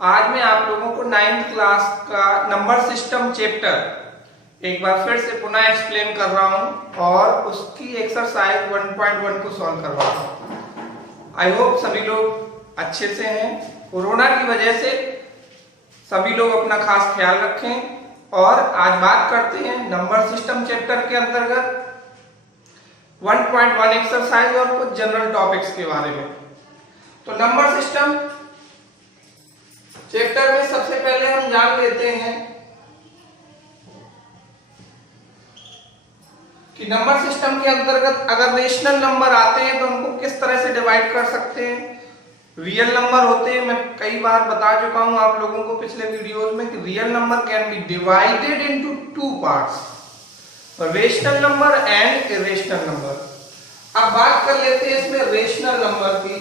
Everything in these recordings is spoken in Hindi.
आज मैं आप लोगों को 9th क्लास का नंबर सिस्टम चैप्टर एक बार फिर से पुनः एक्सप्लेन कर रहा हूं और उसकी एक्सरसाइज 1.1 को सॉल्व करवा रहा हूं। आई होप सभी लोग अच्छे से हैं। कोरोना की वजह से सभी लोग अपना खास ख्याल रखें और आज बात करते हैं नंबर सिस्टम चैप्टर के अंतर्गत 1.1 एक्सरसाइज और कुछ जनरल टॉपिक्स के बारे में। तो नंबर सिस्टम चैप्टर में सबसे पहले हम जान लेते हैं कि नंबर सिस्टम के अंतर्गत अगर रेशनल नंबर आते हैं तो उनको किस तरह से डिवाइड कर सकते हैं। रियल नंबर होते हैं, मैं कई बार बता चुका हूं आप लोगों को पिछले वीडियोस में कि real number can be divided into two parts, rational number and irrational number. अब बात कर लेते हैं इसमें रेशनल नंबर की।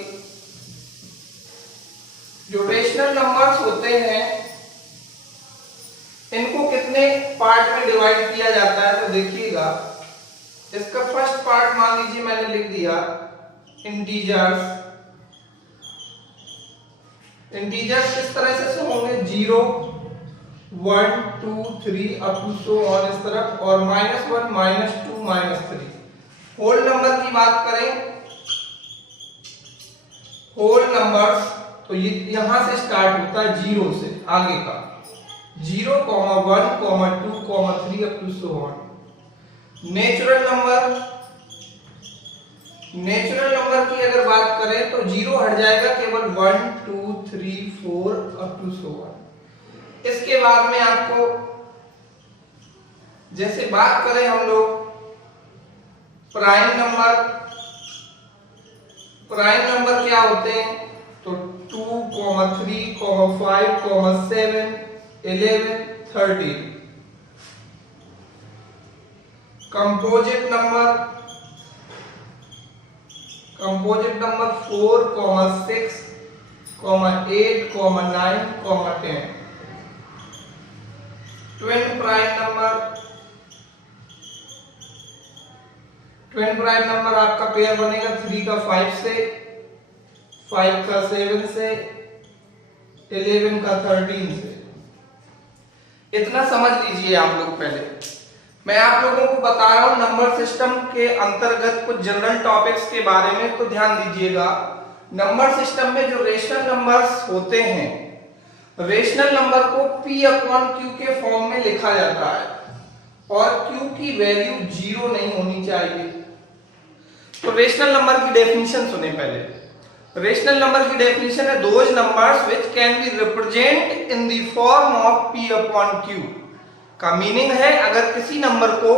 जो रेशनल नंबर्स होते हैं इनको कितने पार्ट में डिवाइड किया जाता है, तो देखिएगा इसका फर्स्ट पार्ट मान लीजिए मैंने लिख दिया इंटीजर्स। इंटीजर्स किस तरह से होंगे, 0 1 2 3 अप टू सो ऑन इस तरफ, और -1 -2 -3। होल नंबर की बात करें, होल नंबर्स तो ये यहां से स्टार्ट होता है 0 से आगे का, 0, 1, 2, 3 अप टू सो ऑन। नेचुरल नंबर की अगर बात करें तो 0 हट जाएगा, केवल 1 2 3 4 अप टू सो ऑन। इसके बाद में आपको जैसे बात करें हम लोग प्राइम नंबर क्या होते हैं, तो 2, 3, 5, 7, 11, 13। Composite number 4, 6, 8, 9, 10। Twin prime number आपका पेयर बनेगा 3 का 5 से, 5 का 7 से, 11 का 13 से। इतना समझ लीजिए आप लोग। पहले मैं आप लोगों को बता रहा हूं नंबर सिस्टम के अंतर्गत कुछ जनरल टॉपिक्स के बारे में, तो ध्यान दीजिएगा। नंबर सिस्टम में जो रेशनल नंबर्स होते हैं, रेशनल नंबर को P/Q के फॉर्म में लिखा जाता है और Q की वैल्यू 0 नहीं होनी चाहिए। तो रेशनल नंबर की डेफिनेशन सुने पहले। रेशनल नंबर की डेफिनेशन है those numbers which can be represent in the form of P/Q। का मीनिंग है अगर किसी नंबर को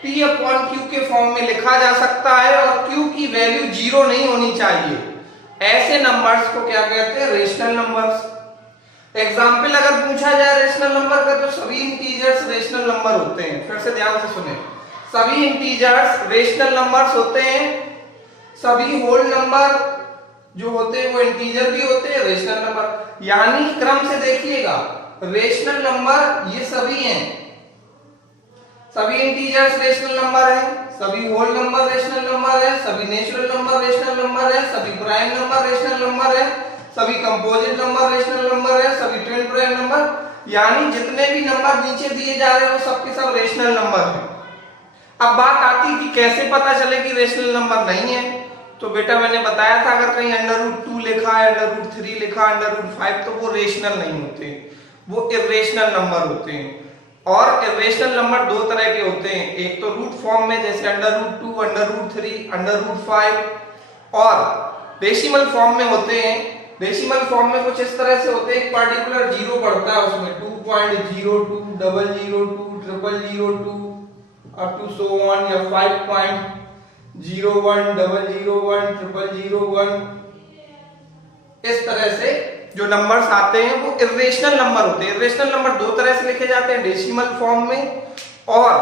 P/Q के फॉर्म में लिखा जा सकता है और Q की वैल्यू 0 नहीं होनी चाहिए, ऐसे नंबर्स को क्या कहते हैं, रेशनल नंबर्स। एग्जाम्पल अगर पूछा जाए रेशनल नंबर का तो सभी इंटीजर्स रेशनल नंबर होते हैं। फिर से ध्यान से सुने, सभी इंटीजर्स रेशनल नंबर्स होते हैं, सभी होल नंबर जो होते हैं वो इंटीजर भी होते हैं, रेशनल नंबर। यानी क्रम से देखिएगा, रेशनल नंबर ये सभी हैं, सभी इंटीजर्स रेशनल नंबर हैं, सभी होल नंबर रेशनल नंबर है, सभी नेचुरल नंबर रेशनल नंबर है, सभी प्राइम नंबर रेशनल नंबर है, सभी कंपोजिट नंबर रेशनल नंबर है, सभी ट्विन प्राइम नंबर। यानी जितने भी नंबर नीचे दिए जा रहे हैं वो सबके सब रेशनल नंबर हैं। अब बात आती है कि कैसे पता चले कि रेशनल नंबर नहीं है, तो बेटा मैंने बताया था अगर कहीं √2 लिखा है, √3 लिखा, √5 तो वो रेशनल नहीं होते, वो इरेशनल नंबर होते हैं। और इरेशनल नंबर दो तरह के होते हैं, एक तो रूट फॉर्म में जैसे √2, √3, √5, और डेसिमल फॉर्म में होते हैं। डेसिमल फॉर्म में कुछ इस तरह से होते हैं, एक पर्टिकुलर जीरो पड़ता है उसमें 2.02, 002, 0002 अप टू सो ऑन, या 5.01, 001, 0001। इस तरह से जो नंबर्स आते हैं वो इरेशनल नंबर होते हैं। इरेशनल नंबर दो तरह से लिखे जाते हैं, डेसिमल फॉर्म में और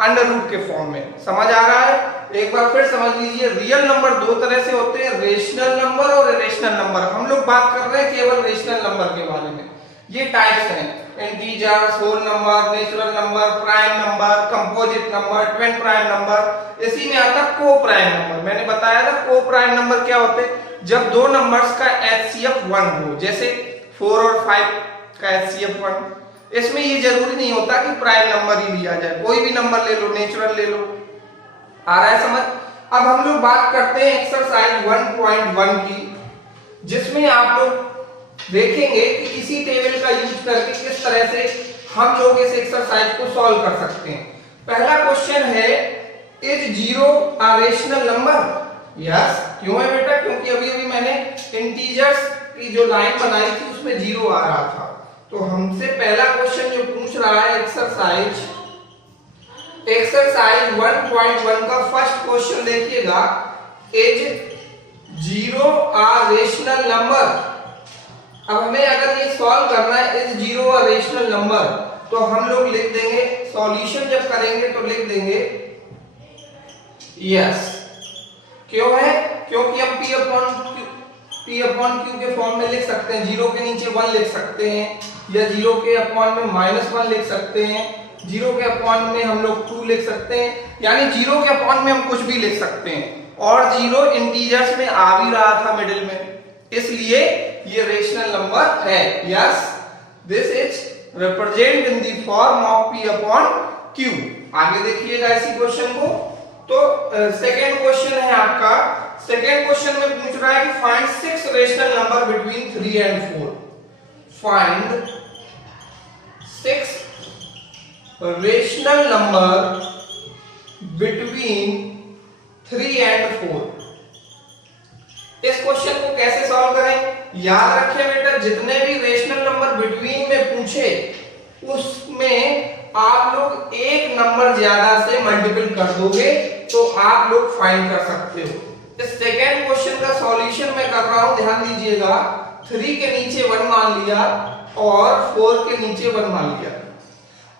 अंडर रूट के फॉर्म में। समझ आ रहा है? एक बार फिर समझ लीजिए, रियल नंबर दो तरह से होते हैं, रेशनल नंबर और इरेशनल नंबर। हम लोग बात कर रहे हैं केवल रेशनल नंबर के बारे में। ये टाइप्स हैं, integers, whole number, natural number, prime number, composite number, twin prime number. इसी में आता को प्राइम नंबर। मैंने बताया था को प्राइम नंबर क्या होते हैं, जब दो नंबर्स का HCF 1 हो। जैसे 4 और 5 का HCF 1। इसमें ये जरूरी नहीं होता कि प्राइम नंबर ही लिया जाए, कोई भी नंबर ले लो, नेचुरल ले लो। आ रहा है समझ? अब हम लोग बात करते हैं एक्सरसाइज 1.1 की, जिसमें आप लोग देखेंगे कि इसी टेबल का यूज करके किस तरह से हम लोग इस एक्सरसाइज को सॉल्व कर सकते हैं। पहला क्वेश्चन है, is 0 a rational number? Yes. क्यों है बेटा? क्योंकि अभी अभी मैंने इंटीजर्स की जो लाइन बनाई थी उसमें 0 आ रहा था। तो हमसे पहला क्वेश्चन जो पूछ रहा है एक्सरसाइज 1.1 का फर्स्ट क्वेश्चन देखिएगा, इज 0 अ रेशनल नंबर। अब हमें अगर ये सॉल्व करना है इज 0 अ रेशनल नंबर, तो हम लोग लिख देंगे, सॉल्यूशन जब करेंगे तो लिख देंगे यस। क्यों है? क्योंकि हम P अपॉन Q के फॉर्म में लिख सकते हैं, 0 के नीचे 1 लिख सकते हैं, या 0 के अपॉन में -1 लिख सकते हैं, 0 के अपॉन में हम लोग 2 लिख सकते हैं, यानी 0 के अपॉन में हम कुछ भी लिख सकते हैं। और 0 इंटीजर्स में आ भी रहा था मिडिल में, इसलिए ये रेशनल नंबर है। Yes, this is represent in the form of P upon Q। आगे देखिएगा इसी क्वेश्चन को। तो सेकेंड क्वेश्चन है आपका, सेकेंड क्वेश्चन में पूछ रहा है कि find 6 rational number between 3 and 4। Find 6 rational number between 3 and 4। इस क्वेश्चन को कैसे सॉल्व करें? याद रखें बेटा, जितने भी रेशनल नंबर बिटवीन में पूछे उसमें आप लोग एक नंबर ज्यादा से मल्टीपल कर दोगे तो आप लोग फाइंड कर सकते हो। इस सेकेंड क्वेश्चन का सॉल्यूशन मैं कर रहा हूं, ध्यान दीजिएगा। 3 के नीचे 1 मान लिया और 4 के नीचे 1 मान लिया।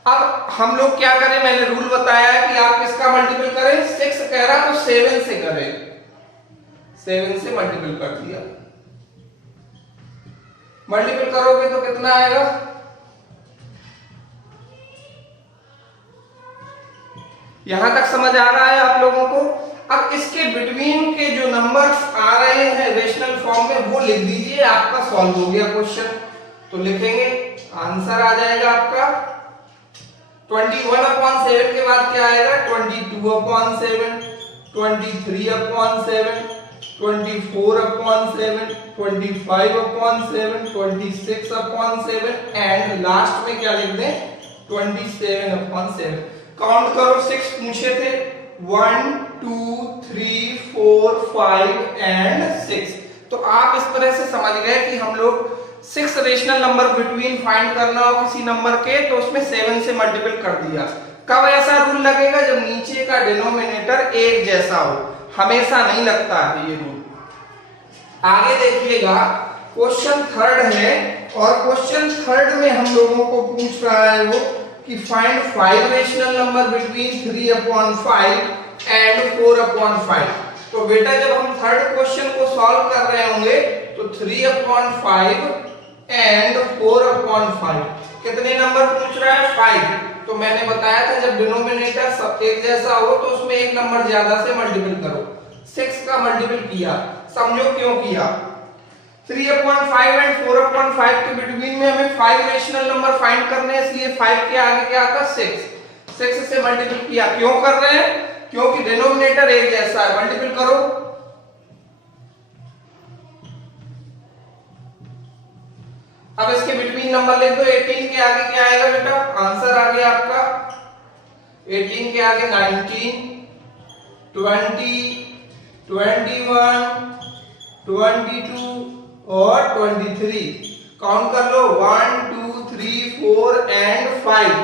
अब हम लोग क्या करें? मैंने रूल बताया है कि आप किसका मल्टीपल करें, 6 कह रहा तो 7 से करें, 7 से मल्टीपल कर दिया। मल्टीपल करोगे तो कितना आएगा? यहां तक समझ आ रहा है आप लोगों को? अब इसके बिटवीन के जो नंबर्स आ रहे हैं रेशनल फॉर्म में वो लिख दीजिए, आपका सॉल्व हो गया क्वेश्चन। तो लिखेंगे, आंसर आ जाएगा आपका 21/7 के बाद क्या आएगा? 22/7, 23/7, 24/7, 25/7, 26/7 एंड लास्ट में क्या लिख दें? 27/7। काउंट करो, 6 पूछे थे, 1 2 3 4 5 एंड 6। तो आप इस तरह से समझ गए कि हम लोग 6 रेशनल नंबर बिटवीन फाइंड करना हो किसी नंबर के, तो उसमें 7 से मल्टीपल कर दिया। कब ऐसा रूल लगेगा? जब नीचे का डिनोमिनेटर एक जैसा हो, हमेशा नहीं लगता है ये रूल। आगे देखिएगा, क्वेश्चन थर्ड है, और क्वेश्चन थर्ड में हम लोगों को पूछ रहा है वो कि find 5 rational number between 3/5 and 4/5। तो बेटा जब हम थर्ड क्वेश्चन को सॉल्व कर रहे होंगे तो 3/5 एंड 4/5 कितने नंबर पूछ रहा है? 5। तो मैंने बताया था जब डिनोमिनेटर सब एक जैसा हो तो उसमें एक नंबर ज्यादा से मल्टीपल करो। 6 का मल्टीपल किया, समझो क्यों किया। 3/5 एंड 4/5 के बिटवीन में हमें 5 रेशनल नंबर फाइंड करने हैं, इसलिए 5 के आगे क्या आता? 6। 6 से मल्टीपल किया। क्यों कर रहे हैं? क्योंकि डिनोमिनेटर एक जैसा है। मल्टीपल करो, अब इसके बिटवीन नंबर लिख दो। 18 के आगे क्या आएगा बेटा? आंसर आ गया आपका 18 के आगे 19, 20, 21, 22 और 23। काउंट कर लो, 1 2 3 4 एंड 5।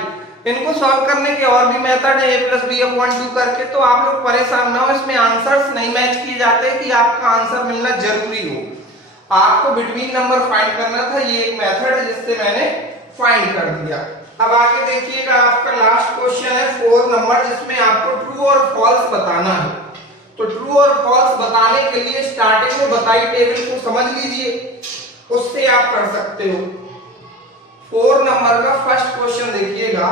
इनको सॉल्व करने के और भी मेथड है, a+b/2 करके। तो आप लोग परेशान ना हो, इसमें आंसर्स नहीं मैच किए जाते कि आपका आंसर मिलना जरूरी हो। आपको बिटवीन नंबर फाइंड करना था, ये एक मेथड है जिससे मैंने फाइंड कर दिया। अब आगे देखिएगा, आपका लास्ट क्वेश्चन है 4 नंबर, जिसमें आपको ट्रू और फॉल्स बताना है। तो ट्रू और फॉल्स बताने के लिए स्टार्टिंग में बताई टेबल को समझ लीजिए, उससे आप कर सकते हो। 4 नंबर का फर्स्ट क्वेश्चन देखिएगा,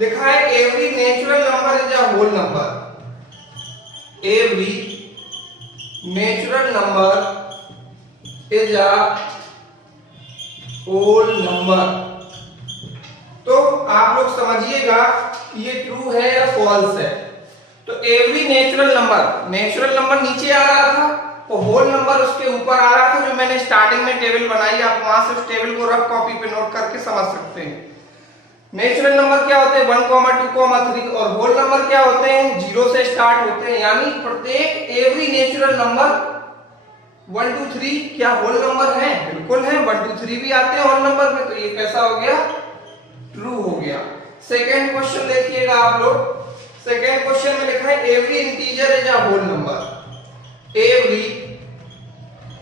लिखा है every natural number is a whole number. Every natural number is a whole number. तो आप लोग समझिएगा ये ट्रू है या फॉल्स है। तो एवरी नेचुरल नंबर नीचे आ रहा था और होल नंबर उसके ऊपर आ रहा था, जो मैंने स्टार्टिंग में टेबल बनाई, आप वहां से उस टेबल को रफ कॉपी पे नोट करके समझ सकते हैं। नेचुरल नंबर क्या होते हैं 1, 2, 3 और होल नंबर क्या होते हैं 0 से स्टार्ट होते हैं, यानी प्रत्येक एवरी नेचुरल नंबर 1, 2, 3 क्या होल नंबर है? बिल्कुल है, 1, 2, 3 भी आते हैं होल नंबर में। तो ये कैसा हो गया? ट्रू हो गया। सेकेंड क्वेश्चन देखिएगा आप लोग। सेकेंड क्वेश्चन में लिखा है every integer is a whole number. Every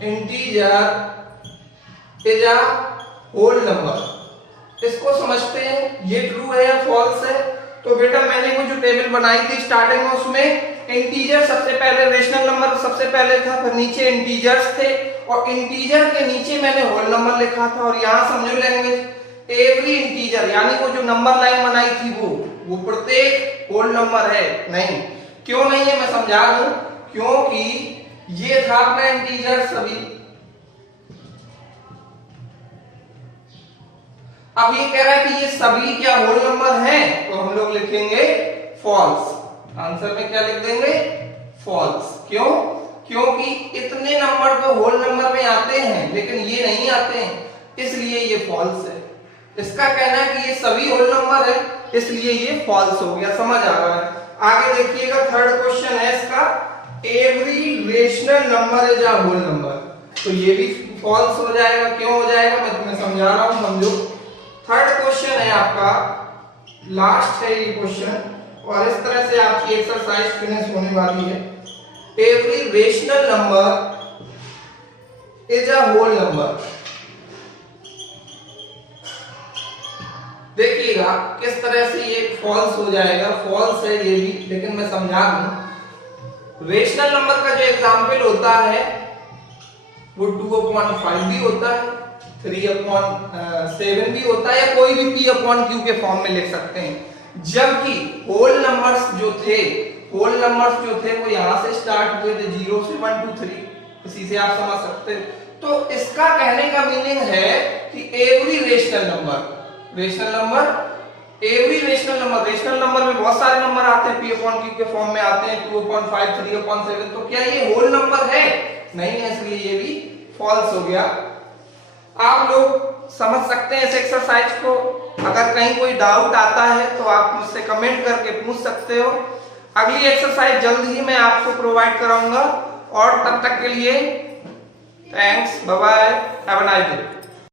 integer is a whole number. इसको समझते हैं ये ट्रू है या फॉल्स है। तो बेटा मैंने वो जो टेबल बनाई थी स्टार्टिंग में, उसमें इंटीजर सबसे पहले, रेशनल नंबर सबसे पहले था, फिर नीचे इंटीजर्स थे और इंटीजर के नीचे मैंने होल नंबर लिखा था। और यहां समझो लैंग्वेज एवरी इंटीजर, यानी वो जो नंबर लाइन बनाई थी वो प्रत्येक होल नंबर है। नहीं, क्यों नहीं है मैं समझा दूं। क्योंकि ये था अपना इंटीजर सभी, अब ये कह रहा है कि ये सभी क्या होल नंबर हैं, तो हम लोग लिखेंगे फॉल्स। आंसर में क्या लिख देंगे? फॉल्स। क्यों? क्योंकि इतने नंबर तो होल नंबर में आते हैं लेकिन ये नहीं आते हैं, इसलिए ये फॉल्स है। इसका कहना है कि ये सभी होल नंबर है, इसलिए ये फॉल्स हो गया। समझ आ रहा है? आगे देखिएगा, थर्ड क्वेश्चन है इसका, every rational number is a whole number. तो ये भी फॉल्स हो जाएगा। क्यों हो जाएगा मैं तुम्हें समझा रहा हूं, समझो। थर्ड क्वेश्चन है आपका, लास्ट है ये क्वेश्चन और इस तरह से आपकी एक्सरसाइज फिनिश होने वाली है। Every rational number is a whole number. देखिएगा किस तरह से ये फॉल्स हो जाएगा। फॉल्स है ये भी, लेकिन मैं समझा दूं। रेशनल नंबर का जो एग्जाम्पल होता है वो 2/5 भी होता है, 3/7 भी होता है, या कोई भी p/q के फॉर्म में लिख सकते हैं। जबकि होल नंबर्स जो थे वो यहां से स्टार्ट हुए थे 0 से 1, 2, 3, इसी से आप समझ सकते हैं। तो इसका कहने का मीनिंग है कि एवरी रेशनल नंबर में बहुत सारे नंबर आते हैं, p/q के फॉर्म में आते हैं, 2/5, 3/7। तो क्या ये होल नंबर है? नहीं है, इसलिए ये भी फॉल्स हो गया। आप लोग समझ सकते हैं इस एक्सरसाइज को। अगर कहीं कोई डाउट आता है तो आप मुझसे कमेंट करके पूछ सकते हो। अगली एक्सरसाइज जल्द ही मैं आपको प्रोवाइड कराऊंगा और तब तक के लिए thanks, bye bye, have a nice day.